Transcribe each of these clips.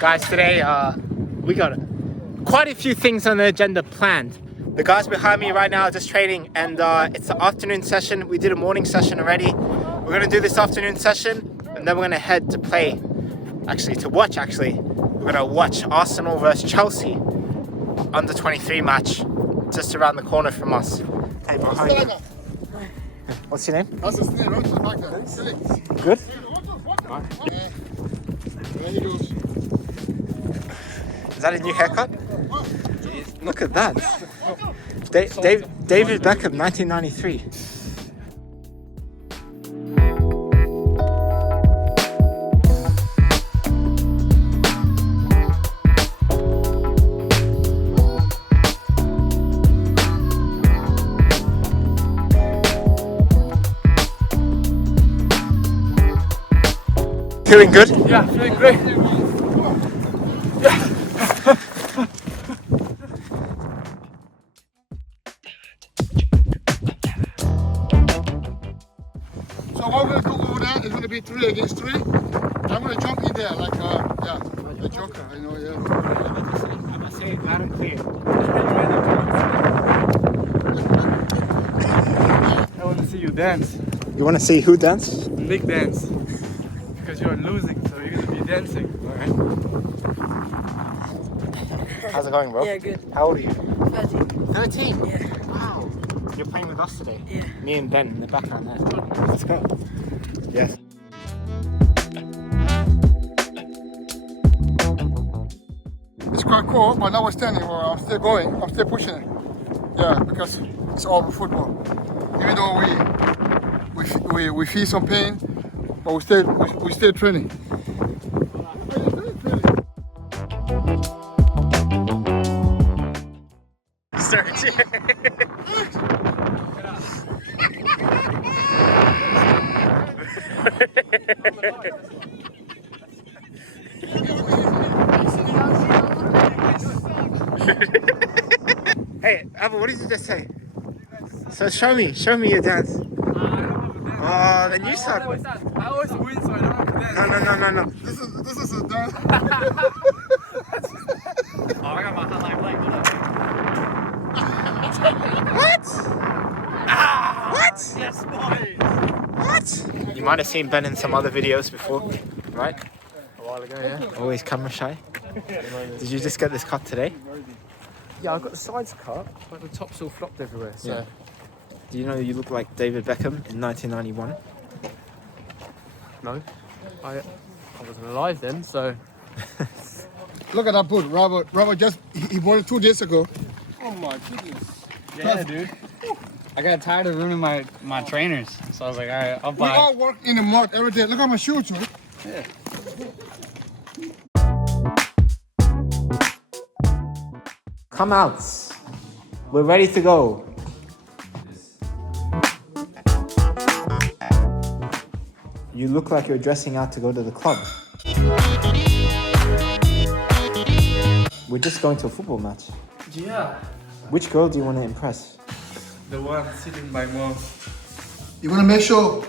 Guys, today we got quite a few things on the agenda planned. The guys behind me right now are just training, and it's the afternoon session. We did a morning session already. We're gonna do this afternoon session, and then we're gonna head to play. We're gonna watch Arsenal versus Chelsea under 23 match, just around the corner from us. Hey, behind you. What's your name? Good. Is that a new haircut? Look at that. David Beckham, 1993. Feeling good? Yeah, feeling great. So what we're going to do over there is going to be 3 against 3. I'm going to jump in there like, a joker, I know, yeah. I'm going to say it loud and clear. I want to see you dance. You want to see who dance? Big dance. Because you're losing, so you're going to be dancing. How's it going, bro? Yeah, good. How old are you? 13. 13? Yeah. Wow. You're playing with us today? Yeah. Me and Ben in the background there. Let's go. Yes. It's quite cool, but notwithstanding, I'm still going, I'm still pushing it. Yeah, because it's all football. Even though we feel some pain, but we still training. Hey, Abba, what did you just say? So show me your dance. Oh, then you start. I always win, so I don't have to dance. No. This is a dance. Oh, I got my highlight blank. What? What? Yes, boys. What? You might have seen Ben in some other videos before, right? A while ago, yeah. Always camera shy. Did you just get this cut today? Yeah, I got the sides cut, but the top's all flopped everywhere, so... Yeah. Do you know you look like David Beckham in 1991? No. I wasn't alive then, so... Look at that boot, Robert just, he bought it 2 days ago. Oh my goodness. Yeah, dude. I got tired of ruining my trainers, so I was like, all right, I'll We buy. all work in the mud every day. Look at my shoes, too. Yeah. Come out. We're ready to go. You look like you're dressing out to go to the club. We're just going to a football match. Yeah. Which girl do you want to impress? The one sitting by mom. You want to make sure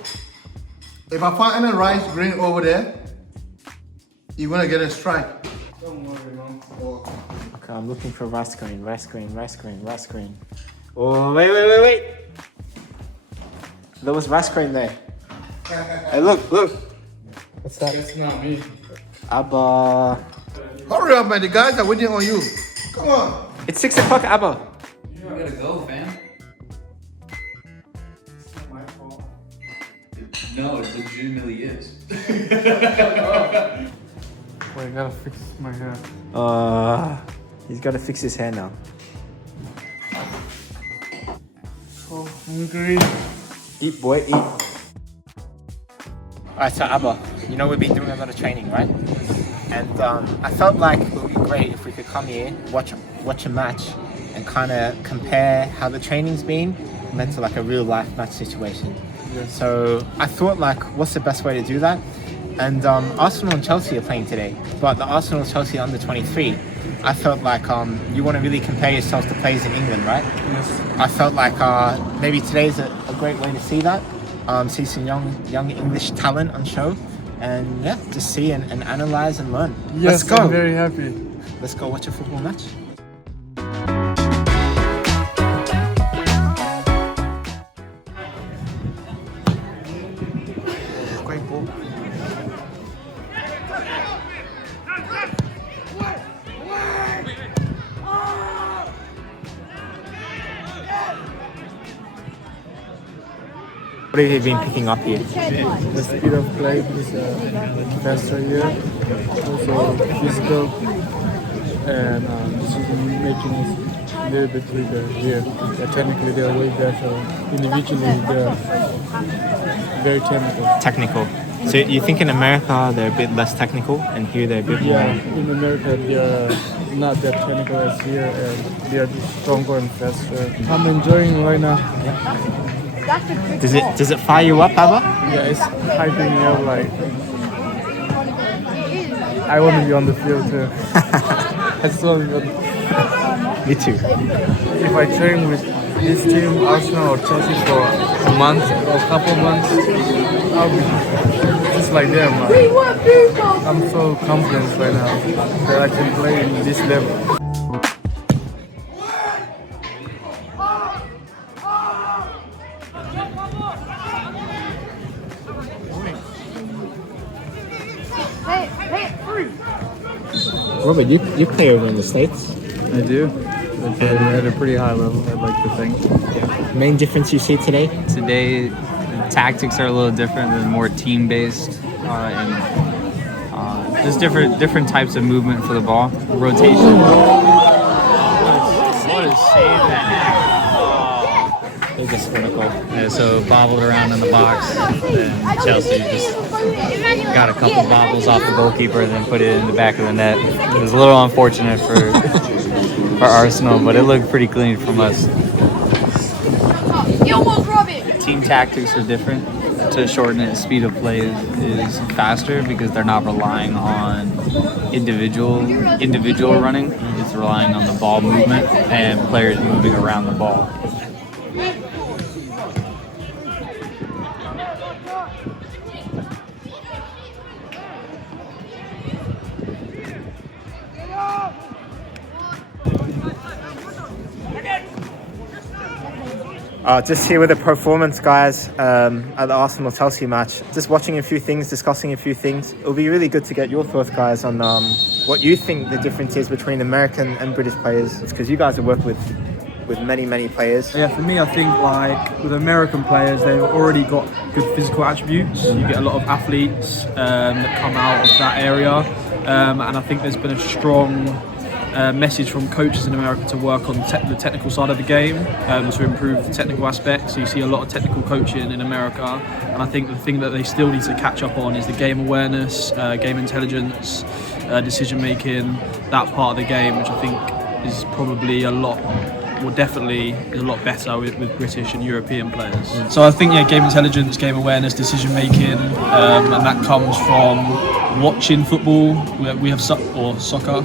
if I find any rice green over there, you're going to get a strike. Don't worry, mom. Okay, I'm looking for rice green. Oh, wait. There was rice green there. Hey, look. What's that? It's not me. Abba. Hurry up, man. The guys are waiting on you. Come on. It's 6 o'clock, Abba. You gotta go, fam. It's not my fault. No, it legitimately is. Wait, I gotta fix my hair. He's got to fix his hair now. Oh, hungry. Eat, boy, eat. Alright, so Abba, you know we've been doing a lot of training, right? And I felt like it would be great if we could come here, watch a match, and kind of compare how the training's been meant to like a real life match situation. Yeah. So I thought, like, what's the best way to do that? And Arsenal and Chelsea are playing today, but the Arsenal-Chelsea under 23, I felt like you want to really compare yourself to players in England, right? Yes. I felt like maybe today's a great way to see that. See some young English talent on show. and yeah, just see and analyze and learn. Yes, Let's go. I'm very happy. Let's go watch a football match. Great ball. What have you been picking up here? The speed of play is faster here. Also physical and decision making is a little bit weaker here. Technically they're way better. Individually they're very technical. Technical. So you think in America they're a bit less technical, and here they're a bit more... Yeah, in America they are not that technical as here, and they are stronger and faster. I'm enjoying right now. Does it fire you up, Abba? Yeah, it's hyping me up like I want to be on the field too. I just want to be on the... Me too. If I train with this team, Arsenal or Chelsea for a month or a couple months, I'll be just like them. I'm so confident right now that I can play in this level. Robert, you play over in the States. I do. I play at a pretty high level, I'd like to think. Main difference you see today? Today, the tactics are a little different. They're more team-based and just different types of movement for the ball. Rotation. What a save that! They just want to go. Yeah, so bobbled around in the box, and Chelsea just got a couple bobbles off the goalkeeper and then put it in the back of the net. It was a little unfortunate for Arsenal, but it looked pretty clean from us. Team tactics are different. To shorten it, speed of play is faster because they're not relying on individual running. It's relying on the ball movement and players moving around the ball. Just here with the performance guys at the Arsenal-Chelsea match. Just watching a few things, discussing a few things. It'll be really good to get your thoughts, guys, on what you think the difference is between American and British players. Because you guys have worked with many players. Yeah, for me, I think like with American players, they've already got good physical attributes. You get a lot of athletes that come out of that area, and I think there's been a strong message from coaches in America to work on the technical side of the game to improve the technical aspects. So you see a lot of technical coaching in America, and I think the thing that they still need to catch up on is the game awareness, game intelligence, decision making, that part of the game, which I think is probably definitely a lot better with British and European players. So I think game intelligence, game awareness, decision making, and that comes from watching football. We have soccer.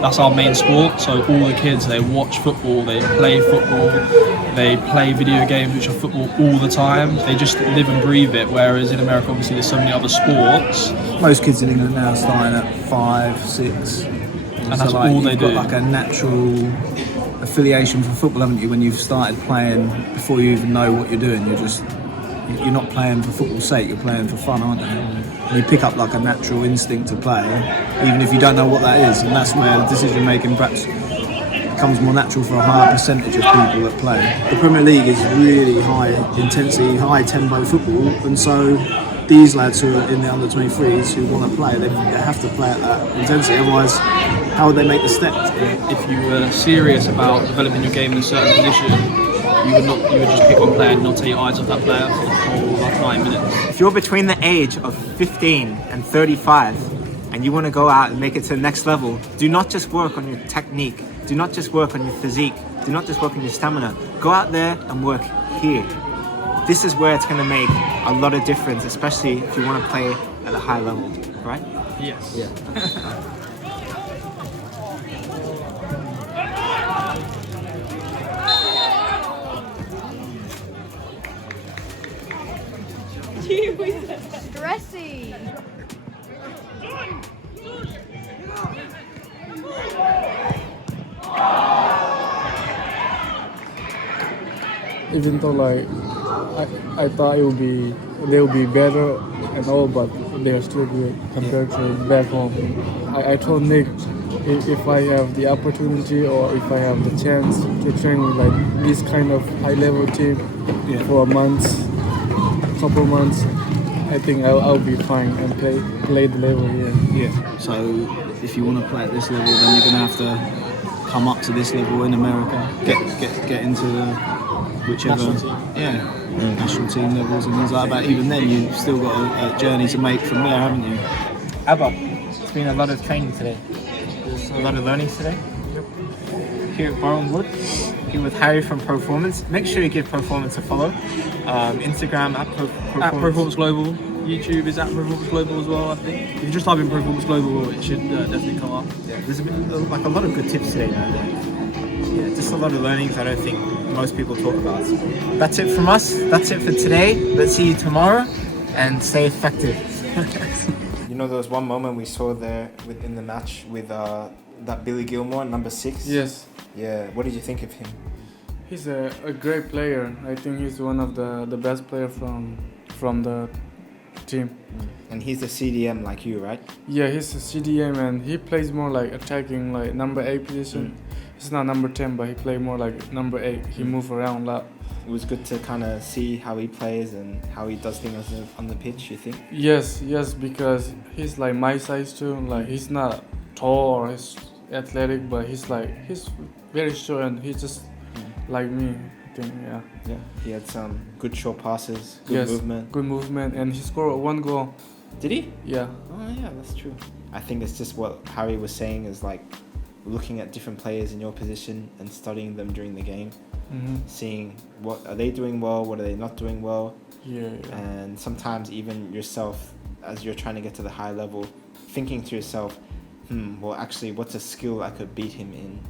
That's our main sport. So all the kids, they watch football, they play football, they play video games which are football all the time. They just live and breathe it. Whereas in America, obviously, there's so many other sports. Most kids in England now are starting at 5, 6, and that's all they do. You've got like a natural affiliation for football, haven't you? When you've started playing before you even know what you're doing, you're not playing for football's sake, you're playing for fun, aren't you? And you pick up like a natural instinct to play, even if you don't know what that is, and that's where the decision making perhaps becomes more natural for a higher percentage of people that play. The Premier League is really high intensity, high tempo football, and so these lads who are in the under 23s who want to play, they have to play at that intensity, otherwise how would they make the step? If you were serious about developing your game in a certain position, you would just pick one player and not take your eyes off that player for the whole 9 minutes. If you're between the age of 15 and 35 and you want to go out and make it to the next level, do not just work on your technique, do not just work on your physique, do not just work on your stamina. Go out there and work here. This is where it's going to make a lot of difference, especially if you want to play at a high level, right? Yes. Yeah. Dressy. Even though like I thought they would be better and all, but they're still good compared to back home. I told Nick if I have the opportunity or if I have the chance to train with like this kind of high level team for a month, couple months, I think I'll be fine and play the level here. Yeah. So if you want to play at this level, then you're gonna have to come up to this level in America. Get into the whichever national team levels and things like that. But even then, you've still got a journey to make from there, haven't you? Abba, it's been a lot of training today. There's a lot of learnings today. Yep. Here at Borehamwood, here with Harry from Performance. Make sure you give Performance a follow. Instagram at Performance Global. YouTube is at Performance Global as well, I think. If you just type in Performance Global, it should definitely come up. Yeah, there's like a lot of good tips today, man. Yeah, just a lot of learnings I don't think most people talk about. So that's it from us. That's it for today. Let's see you tomorrow and stay effective. You know, there was one moment we saw there within the match with that Billy Gilmore, number 6. Yes. Yeah. What did you think of him? He's a great player. I think he's one of the best players from the team. And he's a CDM like you, right? Yeah, he's a CDM and he plays more like attacking, like number 8 position. He's not number 10, but he plays more like number 8. He moves around a lot. It was good to kind of see how he plays and how he does things on the pitch, you think? Yes, because he's like my size too. Like he's not tall or he's athletic, but he's very short and he's just like me. I think, yeah. Yeah, he had some good short passes, good movement. Good movement, and he scored 1 goal. Did he? Yeah. Oh yeah, that's true. I think it's just what Harry was saying is like looking at different players in your position and studying them during the game, seeing what are they doing well, what are they not doing well. Yeah. And sometimes even yourself, as you're trying to get to the high level, thinking to yourself, well actually what's a skill I could beat him in?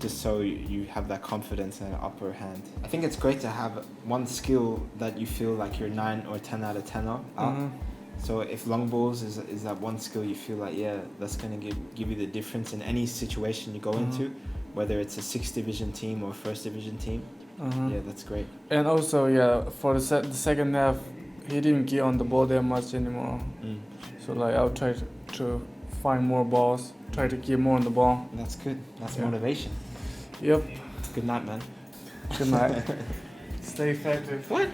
Just so you have that confidence and an upper hand. I think it's great to have one skill that you feel like you're 9 or 10 out of 10 on. So if long balls is that one skill you feel like, yeah, that's going to give you the difference in any situation you go into, whether it's a 6th division team or a 1st division team. Yeah, that's great. And also, yeah, for the second half, he didn't get on the ball that much anymore. So like I'll try to find more balls, try to get more on the ball. That's good. That's motivation. Yep. Good night, man. Good night. Stay effective. What?